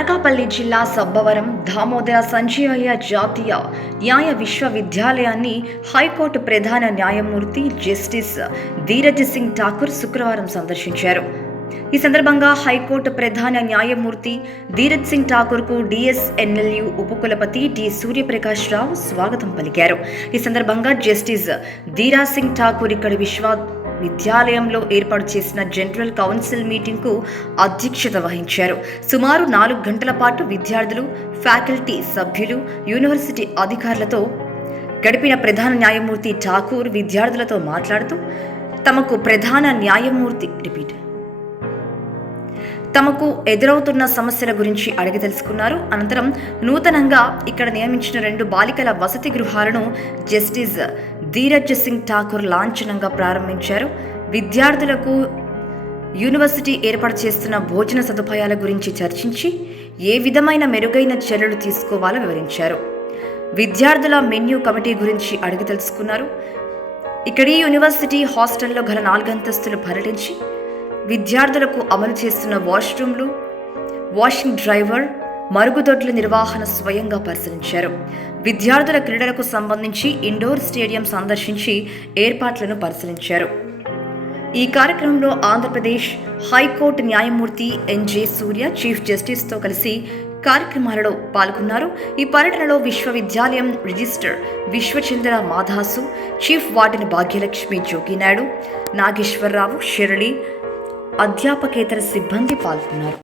అనకాపల్లి జిల్లా సబ్బవరం దామోదర సంజీవయ్య జాతీయ న్యాయ విశ్వవిద్యాలయాన్ని హైకోర్టు ప్రధాన న్యాయమూర్తి జస్టిస్ ధీరజ్ సింగ్ ఠాకూర్ శుక్రవారం సందర్శించారు. ఈ సందర్భంగా హైకోర్టు ప్రధాన న్యాయమూర్తి ధీరజ్ సింగ్ ఠాకూర్కు డిఎస్ఎన్ఎల్యు ఉపకులపతి డి సూర్యప్రకాష్ రావు స్వాగతం పలికారు. ఈ సందర్భంగా జస్టిస్ ధీరా సింగ్ ఠాకూర్ ఇక్కడ విశ్వ విద్యాలయంలో ఏర్పాటు చేసిన జనరల్ కౌన్సిల్ మీటింగ్కు అధ్యక్షత వహించారు. సుమారు నాలుగు గంటల పాటు విద్యార్థులు ఫ్యాకల్టీ సభ్యులు యూనివర్సిటీ అధికారులతో గడిపిన ప్రధాన న్యాయమూర్తి ఠాకూర్ విద్యార్థులతో మాట్లాడుతూ తమకు ప్రధాన న్యాయమూర్తి రిపీట్ తమకు ఎదురవుతున్న సమస్యల గురించి అడిగి తెలుసుకున్నారు. అనంతరం నూతనంగా ఇక్కడ నియమించిన రెండు బాలికల వసతి గృహాలను జస్టిస్ ధీరజ్ సింగ్ ఠాకూర్ లాంఛనంగా ప్రారంభించారు. విద్యార్థులకు యూనివర్సిటీ ఏర్పాటు చేస్తున్న భోజన సదుపాయాల గురించి చర్చించి ఏ విధమైన మెరుగైన చర్యలు తీసుకోవాలో వివరించారు. విద్యార్థుల మెన్యూ కమిటీ గురించి అడిగి తెలుసుకున్నారు. ఇక్కడి యూనివర్సిటీ హాస్టల్లో గల నాలుగంతస్తులు పర్యటించి విద్యార్థులకు అమలు చేస్తున్న వాష్రూమ్లు వాషింగ్ డ్రైవర్ మరుగుదొడ్ల నిర్వహణ స్వయంగా పరిశీలించారు. విద్యార్థుల క్రీడలకు సంబంధించి ఇండోర్ స్టేడియం సందర్శించి ఏర్పాట్లను పరిశీలించారు. ఈ కార్యక్రమంలో ఆంధ్రప్రదేశ్ హైకోర్టు న్యాయమూర్తి ఎన్జే. సూర్య చీఫ్ జస్టిస్తో కలిసి కార్యక్రమాలలో పాల్గొన్నారు. ఈ పర్యటనలో విశ్వవిద్యాలయం register Vishwachandra Madhasu chief warden Bhagyalakshmi Joginaidu Nageswararao Shirali అధ్యాపకేతర సిబ్బంది పాల్గొన్నారు.